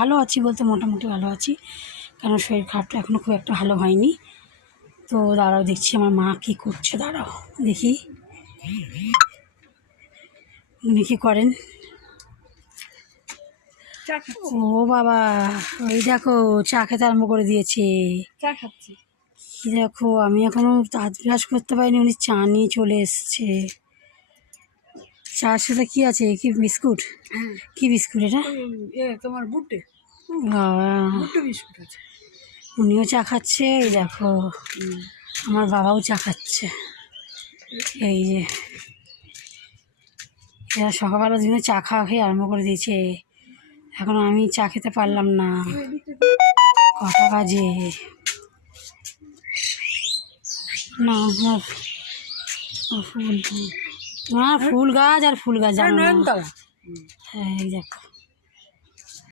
ভালো আছি বলতে মোটামুটি ভালো আছি, কারণ শরীর খারাপটা এখনও খুব একটা ভালো হয়নি। তো দাঁড়াও দেখছি আমার মা কী করছে, দাঁড়াও দেখি উনি কী করেন। ও বাবা, ওই দেখো চা খেতে আরম্ভ করে দিয়েছে। চা খাচ্ছি। কি দেখো, আমি এখনো দাঁত ব্রাশ করতে পারিনি, উনি চা নিয়ে চলে এসছে। চার সাথে কি আছে? কি বিস্কুট? কি বিস্কুট এটা? তোমার বুটে বাবা, বুটে বিস্কুট আছে। উনিও চা খাচ্ছে, এই দেখো আমার বাবাও চা খাচ্ছে। এই যে এরা সকালবেলা দিনে চা খাওয়া খেয়ে আরম্ভ করে দিয়েছে। এখন আমি চা খেতে পারলাম না, কটা বাজে না। আমার ফুল গাছ আর ফুল গাছ জানো না। নয়নতারা। এই দেখো